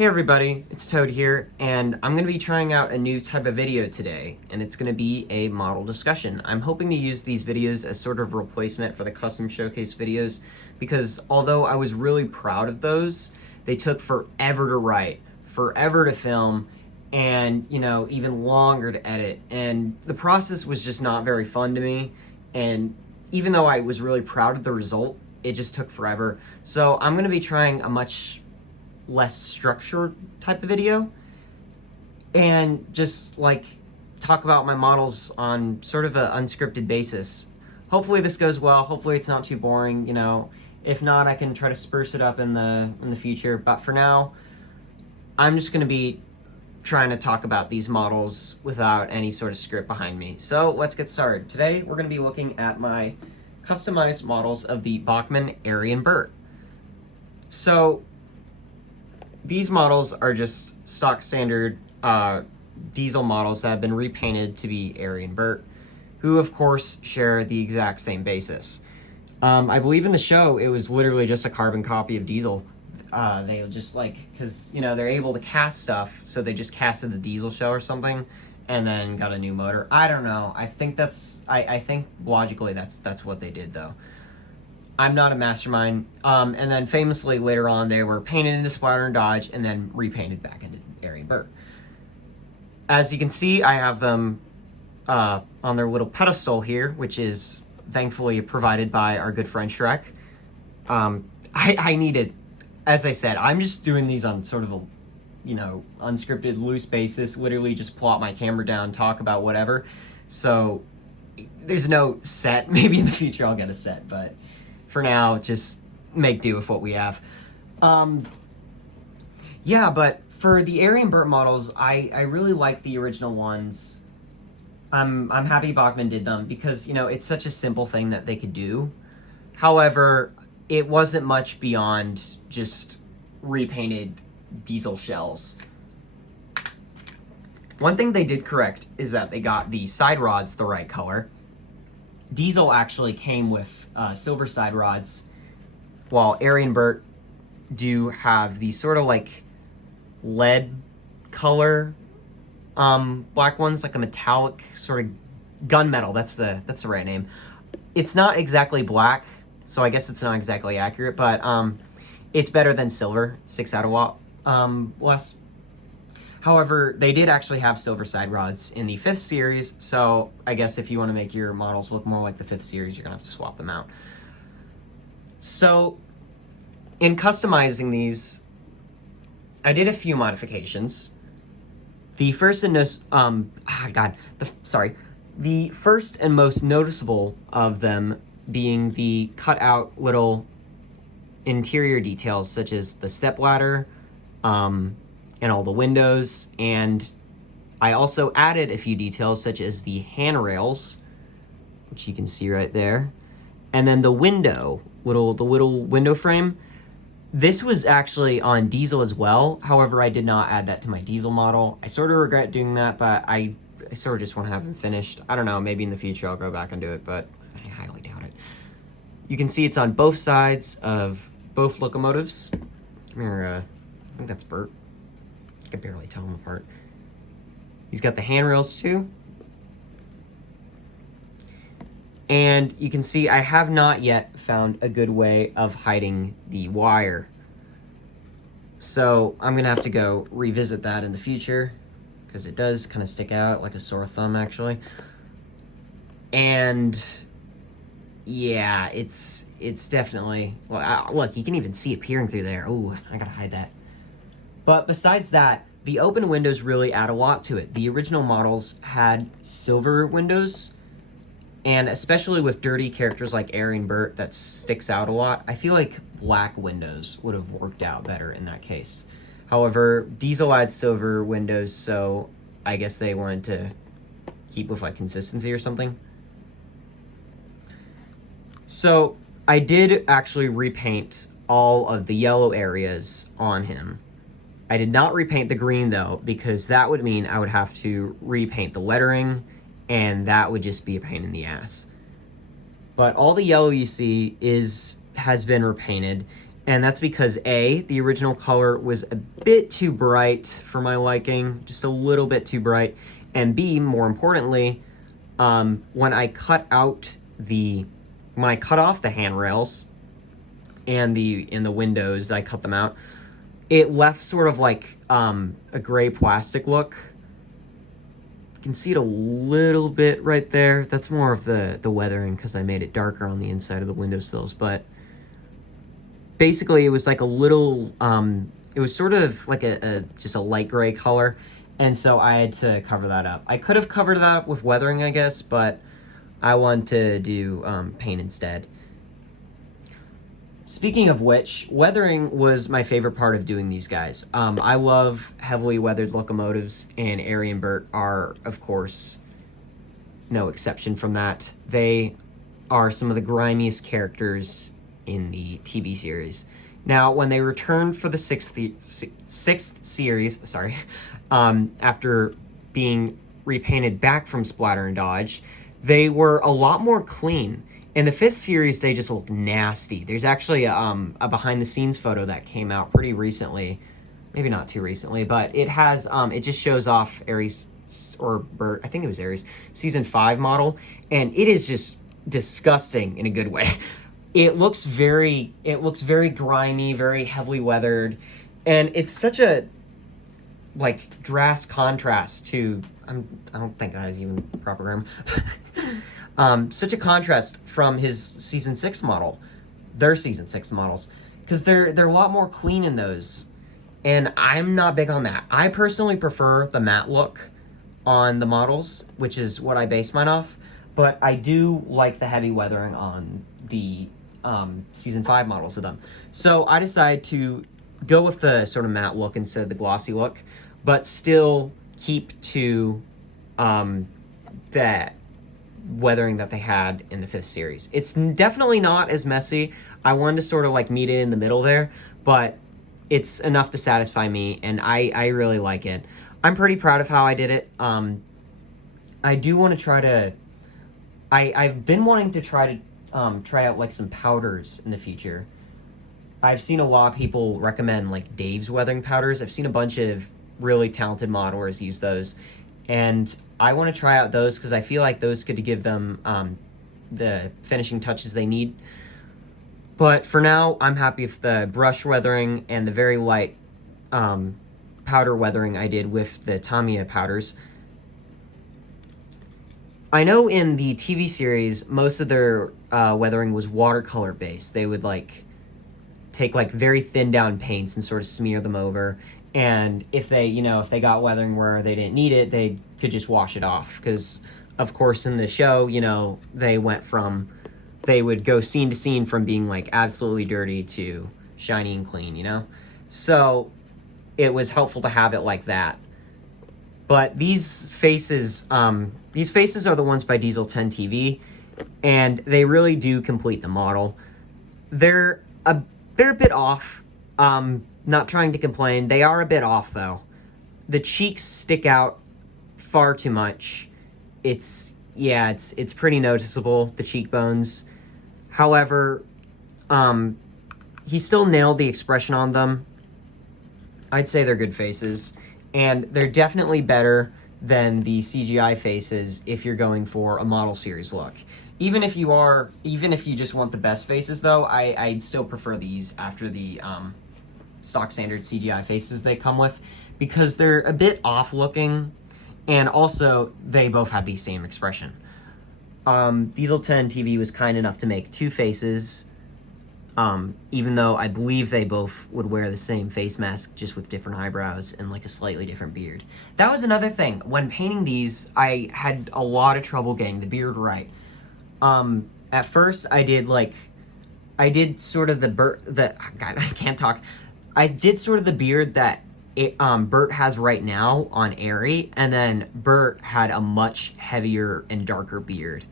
Hey everybody, it's Toad here, and I'm going to be trying out a new type of video today, and it's going to be a model discussion. I'm hoping to use these videos as sort of a replacement for the custom showcase videos, because although I was really proud of those, they took forever to write, forever to film, and, even longer to edit, and the process was just not very fun to me, and even though I was really proud of the result, it just took forever. So I'm going to be trying a much less structured type of video and just talk about my models on sort of an unscripted basis. Hopefully this goes well. Hopefully it's not too boring. If not, I can try to spruce it up in the future, but for now I'm just going to be trying to talk about these models without any sort of script behind me. So let's get started. Today we're going to be looking at my customized models of the Bachmann, Arry and Bert. So these models are just stock standard diesel models that have been repainted to be Arry and Bert, who of course share the exact same basis. I believe in the show it was literally just a carbon copy of Diesel. They just because they're able to cast stuff, so they just casted the Diesel shell or something and then got a new motor. I don't know. I think I think logically that's what they did though. I'm not a mastermind. And then famously later on, they were painted into Splatter and Dodge and then repainted back into Arry and Bert. As you can see, I have them on their little pedestal here, which is thankfully provided by our good friend Shrek. I needed, as I said, I'm just doing these on sort of a, unscripted, loose basis, literally just plot my camera down, talk about whatever. So there's no set. Maybe in the future I'll get a set, but for now, just make do with what we have. Yeah, but for the Arry and Bert models, I really like the original ones. I'm happy Bachmann did them because, it's such a simple thing that they could do. However, it wasn't much beyond just repainted diesel shells. One thing they did correct is that they got the side rods the right color. Diesel actually came with silver side rods, while Arry and Bert do have these sort of lead color black ones, like a metallic sort of gunmetal. That's the right name. It's not exactly black, so I guess it's not exactly accurate, but it's better than silver. It sticks out a lot less. However, they did actually have silver side rods in the 5th series, so I guess if you want to make your models look more like the 5th series, you're going to have to swap them out. So, in customizing these, I did a few modifications. The first and the first and most noticeable of them being the cut-out little interior details, such as the stepladder, and all the windows, and I also added a few details such as the handrails, which you can see right there, and then the window, the little window frame. This was actually on Diesel as well, however I did not add that to my Diesel model. I sort of regret doing that, but I sort of just want to have them finished. I don't know, maybe in the future I'll go back and do it, but I highly doubt it. You can see it's on both sides of both locomotives. Come here, I think that's Bert. I can barely tell them apart. He's got the handrails too. And you can see I have not yet found a good way of hiding the wire. So I'm gonna have to go revisit that in the future because it does kind of stick out like a sore thumb actually. And yeah, it's definitely, well, look, you can even see it peering through there. Oh, I gotta hide that. But besides that, the open windows really add a lot to it. The original models had silver windows, and especially with dirty characters like Arry and Bert that sticks out a lot, I feel like black windows would have worked out better in that case. However, Diesel had silver windows, so I guess they wanted to keep with consistency or something. So I did actually repaint all of the yellow areas on him. I did not repaint the green though, because that would mean I would have to repaint the lettering, and that would just be a pain in the ass. But all the yellow you see has been repainted, And that's because A, the original color was a bit too bright for my liking, just a little bit too bright. And B, more importantly, when I cut off the handrails and in the windows, I cut them out, it left sort of like a gray plastic look. You can see it a little bit right there. That's more of the weathering because I made it darker on the inside of the windowsills. But basically, it was like a little, it was sort of like just a light gray color. And so I had to cover that up. I could have covered that up with weathering, I guess, but I wanted to do paint instead. Speaking of which, weathering was my favorite part of doing these guys. I love heavily weathered locomotives, and Arry and Bert are, of course, no exception from that. They are some of the grimiest characters in the TV series. Now, when they returned for the sixth series, after being repainted back from Splatter and Dodge, they were a lot more clean. In the 5th series, they just look nasty. There's actually a behind-the-scenes photo that came out pretty recently. Maybe not too recently, but it has, it just shows off Arry's, or Bert, I think it was Arry's, Season 5 model, and it is just disgusting in a good way. It looks very grimy, very heavily weathered, and it's such a, like, drastic contrast to, I don't think that is even proper grammar. Such a contrast from his Season 6 model, their Season 6 models, because they're a lot more clean in those, and I'm not big on that. I personally prefer the matte look on the models, which is what I base mine off, but I do like the heavy weathering on the Season 5 models of them. So I decided to go with the sort of matte look instead of the glossy look, but still keep to that weathering that they had in the 5th series. It's definitely not as messy. I wanted to sort of like meet it in the middle there, but it's enough to satisfy me, and I really like it. I'm pretty proud of how I did it. I do want to try to... I've been wanting to try out like some powders in the future. I've seen a lot of people recommend like Dave's weathering powders. I've seen a bunch of really talented modelers use those, and I want to try out those because I feel like those could give them the finishing touches they need. But for now, I'm happy with the brush weathering and the very light powder weathering I did with the Tamiya powders. I know in the TV series, most of their weathering was watercolor based. They would like take like very thin down paints and sort of smear them over. And if they got weathering where they didn't need it, they could just wash it off. Because, of course, in the show, they would go scene to scene from being like absolutely dirty to shiny and clean, So it was helpful to have it like that. But these faces are the ones by Diesel 10 TV, and they really do complete the model. They're a bit off. Not trying to complain. They are a bit off, though. The cheeks stick out far too much. It's pretty noticeable, the cheekbones. However, he still nailed the expression on them. I'd say they're good faces, and they're definitely better than the CGI faces if you're going for a model series look. Even if you just want the best faces, though, I'd still prefer these after the stock standard CGI faces they come with, because they're a bit off looking, and also they both have the same expression. Diesel 10 TV was kind enough to make 2 faces, even though I believe they both would wear the same face mask, just with different eyebrows and like a slightly different beard. That was another thing. When painting these, I had a lot of trouble getting the beard right. At first, I did sort of I did sort of the beard that Bert has right now on Arry, and then Bert had a much heavier and darker beard.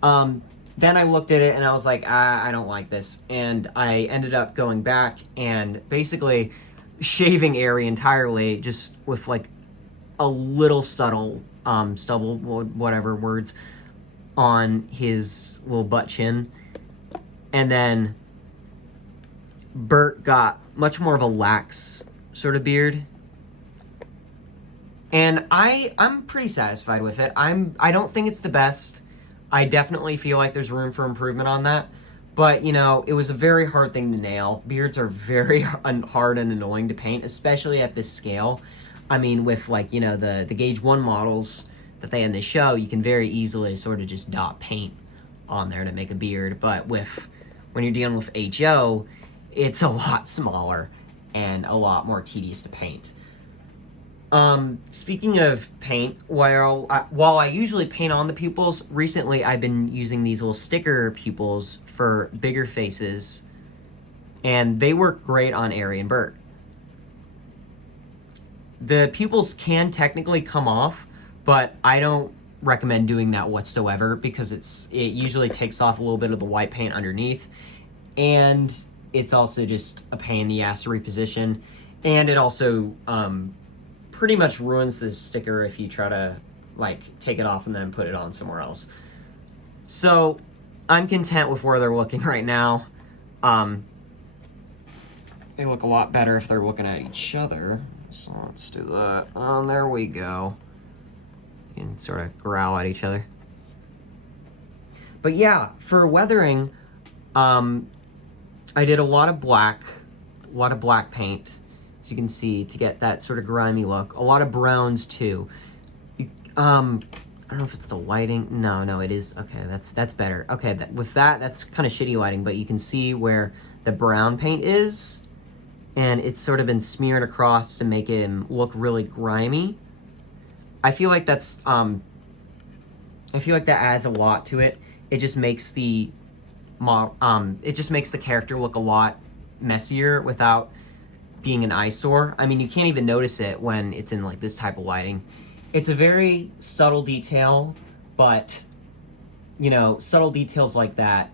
Then I looked at it and I was like, I don't like this, and I ended up going back and basically shaving Arry entirely, just with like a little stubble, whatever words, on his little butt chin, and then Bert got much more of a lax sort of beard. And I'm pretty satisfied with it. I don't think it's the best. I definitely feel like there's room for improvement on that. But, you know, it was a very hard thing to nail. Beards are very hard and annoying to paint, especially at this scale. I mean, with, like, you know, the Gauge 1 models that they in the show, you can very easily sort of just dot paint on there to make a beard. But when you're dealing with HO, it's a lot smaller and a lot more tedious to paint. Speaking of paint, while I usually paint on the pupils, recently I've been using these little sticker pupils for bigger faces, and they work great on Arry and Bert. The pupils can technically come off, but I don't recommend doing that whatsoever because it usually takes off a little bit of the white paint underneath, and it's also just a pain in the ass to reposition, and it also, pretty much ruins the sticker if you try to like take it off and then put it on somewhere else. So I'm content with where they're looking right now. They look a lot better if they're looking at each other. So let's do that. There we go. You can sort of growl at each other. But yeah, for weathering, I did a lot of black paint. As you can see, to get that sort of grimy look. A lot of browns too. I don't know if it's the lighting. No, it is. Okay, that's better. Okay, that's kind of shitty lighting, but you can see where the brown paint is, and it's sort of been smeared across to make him look really grimy. I feel like that adds a lot to it. It just makes the character look a lot messier without being an eyesore. I mean, you can't even notice it when it's in like this type of lighting. It's a very subtle detail, but you know, subtle details like that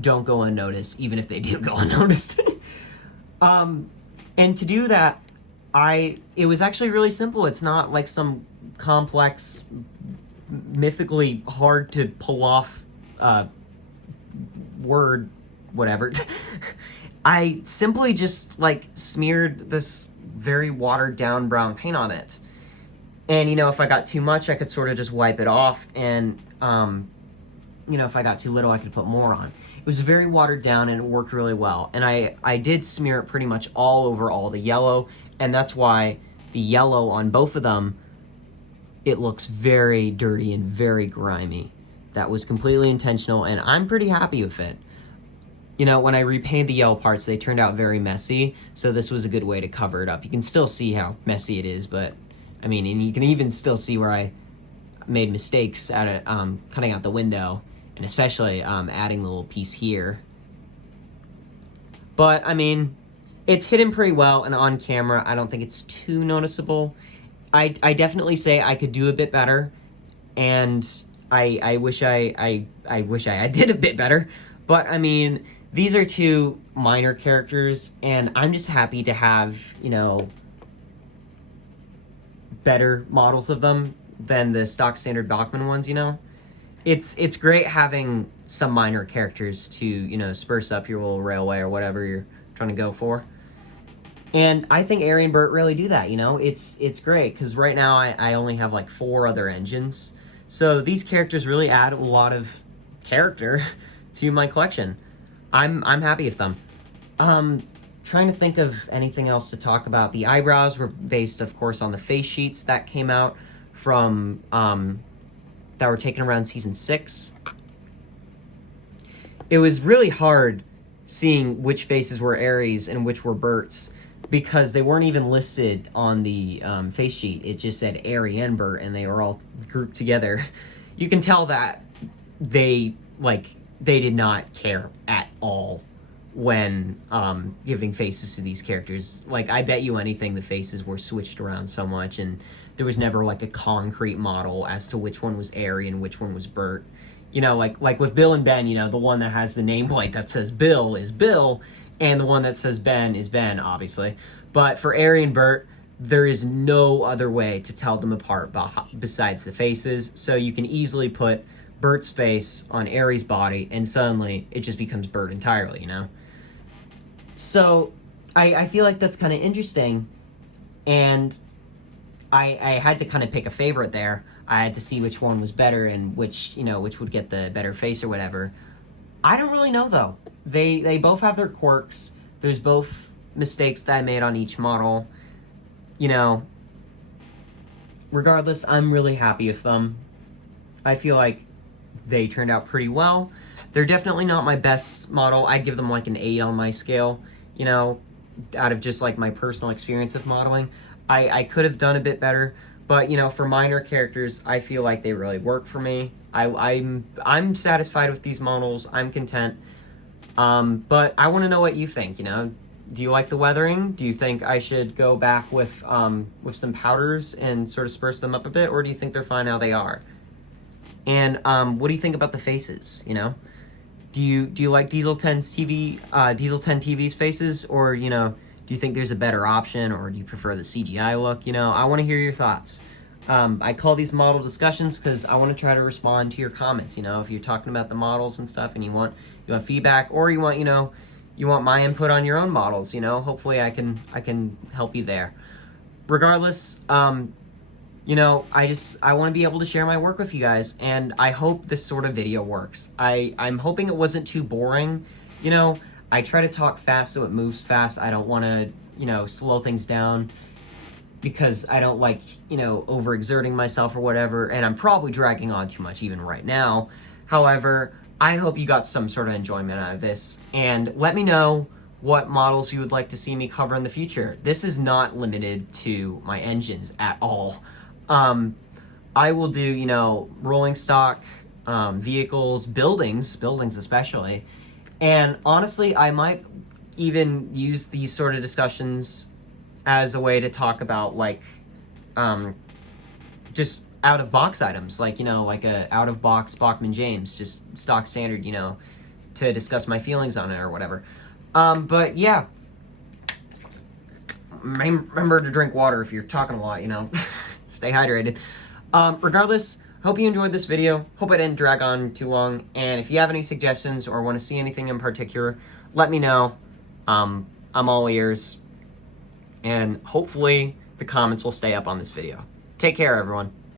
don't go unnoticed, even if they do go unnoticed. And to do that, it was actually really simple. It's not like some complex, mythically hard to pull off word, whatever. I simply just like smeared this very watered down brown paint on it. And you know, if I got too much, I could sort of just wipe it off, and you know, if I got too little, I could put more on. It was very watered down and it worked really well. And I did smear it pretty much all over all the yellow, and that's why the yellow on both of them, it looks very dirty and very grimy. That was completely intentional, and I'm pretty happy with it. You know, when I repainted the yellow parts, they turned out very messy, so this was a good way to cover it up. You can still see how messy it is, but, I mean, and you can even still see where I made mistakes at it, cutting out the window, and especially adding the little piece here. But, I mean, it's hidden pretty well, and on camera, I don't think it's too noticeable. I definitely say I could do a bit better, and I wish I did a bit better, but, I mean, these are two minor characters, and I'm just happy to have, you know, better models of them than the stock standard Bachmann ones, you know? It's great having some minor characters to, you know, spruce up your little railway or whatever you're trying to go for. And I think Arry and Bert really do that, you know? It's great, because right now I only have like 4 other engines. So these characters really add a lot of character to my collection. I'm happy with them. Trying to think of anything else to talk about. The eyebrows were based, of course, on the face sheets that came out from, that were taken around season 6. It was really hard seeing which faces were Arry's and which were Bert's, because they weren't even listed on the face sheet. It just said Arry and Bert, and they were all grouped together. You can tell that they did not care at all when giving faces to these characters. Like, I bet you anything the faces were switched around so much, and there was never like a concrete model as to which one was Arry and which one was Bert. You know, like with Bill and Ben, you know, the one that has the nameplate that says Bill is Bill, and the one that says Ben is Ben, obviously. But for Arry and Bert, there is no other way to tell them apart besides the faces, so you can easily put Bert's face on Arry's body, and suddenly it just becomes Bert entirely, you know? So I feel like that's kind of interesting, and I had to kind of pick a favorite there. I had to see which one was better and which, which would get the better face or whatever. I don't really know though. They both have their quirks. There's both mistakes that I made on each model. You know, regardless, I'm really happy with them. I feel like they turned out pretty well. They're definitely not my best model. I'd give them like an 8 on my scale, out of just like my personal experience of modeling. I could have done a bit better, but for minor characters, I feel like they really work for me. I'm satisfied with these models. I'm content. But I want to know what you think. Do you like the weathering? Do you think I should go back with some powders and sort of spruce them up a bit, or do you think they're fine how they are? And what do you think about the faces? Do you like Diesel 10's Diesel 10 TV's faces, or do you think there's a better option, or do you prefer the CGI look? I want to hear your thoughts. I call these model discussions because I want to try to respond to your comments. If you're talking about the models and stuff, and you want feedback, or you want my input on your own models. Hopefully I can help you there. Regardless, I want to be able to share my work with you guys, and I hope this sort of video works. I'm hoping it wasn't too boring. I try to talk fast so it moves fast. I don't want to, slow things down because I don't like, overexerting myself or whatever, and I'm probably dragging on too much even right now. However, I hope you got some sort of enjoyment out of this, and let me know what models you would like to see me cover in the future. This is not limited to my engines at all. I will do, rolling stock, vehicles, buildings especially. And honestly, I might even use these sort of discussions as a way to talk about, like, just out-of-box items, like, like a out-of-box Bachmann James, just stock standard, to discuss my feelings on it or whatever. But yeah, remember to drink water if you're talking a lot, stay hydrated. Regardless, hope you enjoyed this video. Hope I didn't drag on too long. And if you have any suggestions or want to see anything in particular, let me know. I'm all ears. And hopefully the comments will stay up on this video. Take care, everyone.